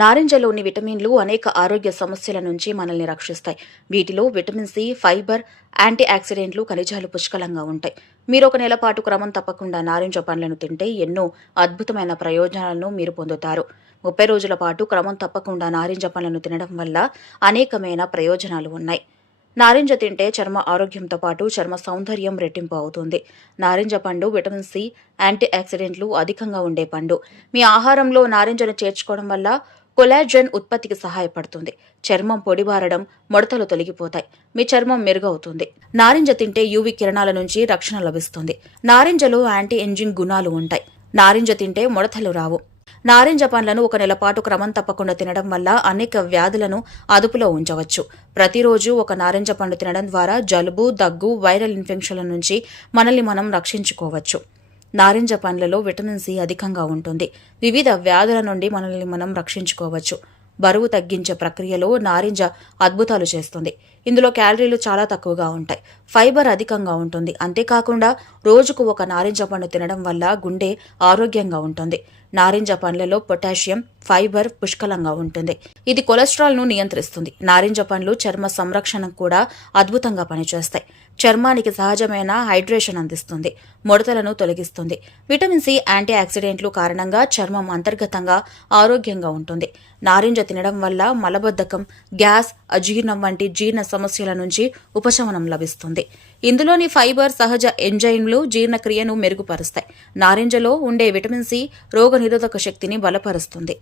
నారింజలోని విటమిన్లు అనేక ఆరోగ్య సమస్యల నుంచి మనల్ని రక్షిస్తాయి. వీటిలో విటమిన్ సి ఫైబర్ యాంటీ ఆక్సిడెంట్లు ఖనిజాలు పుష్కలంగా ఉంటాయి. మీరు ఒక నెల పాటు క్రమం తప్పకుండా నారింజ పండ్లను తింటే ఎన్నో అద్భుతమైన ప్రయోజనాలను మీరు పొందుతారు. ముప్పై రోజుల పాటు క్రమం తప్పకుండా నారింజ పండ్లను తినడం వల్ల అనేకమైన ప్రయోజనాలు ఉన్నాయి. నారింజ తింటే చర్మ ఆరోగ్యంతో పాటు చర్మ సౌందర్యం రెట్టింపు అవుతుంది. నారింజ పండు విటమిన్ సి యాంటీ ఆక్సిడెంట్లు అధికంగా ఉండే పండు. మీ ఆహారంలో నారింజను చేర్చుకోవడం వల్ల కొలాజన్ ఉత్పత్తికి సహాయపడుతుంది. చర్మం పొడిబారడం ముడతలు తొలగిపోతాయి. మీ చర్మం మెరుగవుతుంది. నారింజ తింటే యూవి కిరణాల నుంచి రక్షణ లభిస్తుంది. నారింజలో యాంటీ ఎంజింగ్ గుణాలు ఉంటాయి. నారింజ తింటే ముడతలు రావు. నారింజ పండ్లను ఒక నెల పాటు క్రమం తప్పకుండా తినడం వల్ల అనేక వ్యాధులను అదుపులో ఉంచవచ్చు. ప్రతిరోజు ఒక నారింజ పండు తినడం ద్వారా జలుబు దగ్గు వైరల్ ఇన్ఫెక్షన్ల నుంచి మనల్ని మనం రక్షించుకోవచ్చు. నారింజ పండ్లలో విటమిన్ సి అధికంగా ఉంటుంది. వివిధ వ్యాధుల నుండి మనల్ని మనం రక్షించుకోవచ్చు. బరువు తగ్గించే ప్రక్రియలో నారింజ అద్భుతాలు చేస్తుంది. ఇందులో క్యాలరీలు చాలా తక్కువగా ఉంటాయి. ఫైబర్ అధికంగా ఉంటుంది. అంతేకాకుండా రోజుకు ఒక నారింజ పండు తినడం వల్ల గుండె ఆరోగ్యంగా ఉంటుంది. నారింజ పండ్లలో పొటాషియం ఫైబర్ పుష్కలంగా ఉంటుంది. ఇది కొలెస్ట్రాల్ను నియంత్రిస్తుంది. నారింజ పండ్లు చర్మ సంరక్షణకు కూడా అద్భుతంగా పనిచేస్తాయి. చర్మానికి సహజమైన హైడ్రేషన్ అందిస్తుంది. ముడతలను తొలగిస్తుంది. విటమిన్ సి యాంటీ ఆక్సిడెంట్లు కారణంగా చర్మం అంతర్గతంగా ఆరోగ్యంగా ఉంటుంది. నారింజ తినడం వల్ల మలబద్ధకం గ్యాస్ అజీర్ణం వంటి జీర్ణ సమస్యల నుంచి ఉపశమనం లభిస్తుంది. ఇందులోని ఫైబర్ సహజ ఎంజైమ్లు జీర్ణక్రియను మెరుగుపరుస్తాయి. నారింజలో ఉండే విటమిన్ సి రోగనిరోధక శక్తిని బలపరుస్తుంది.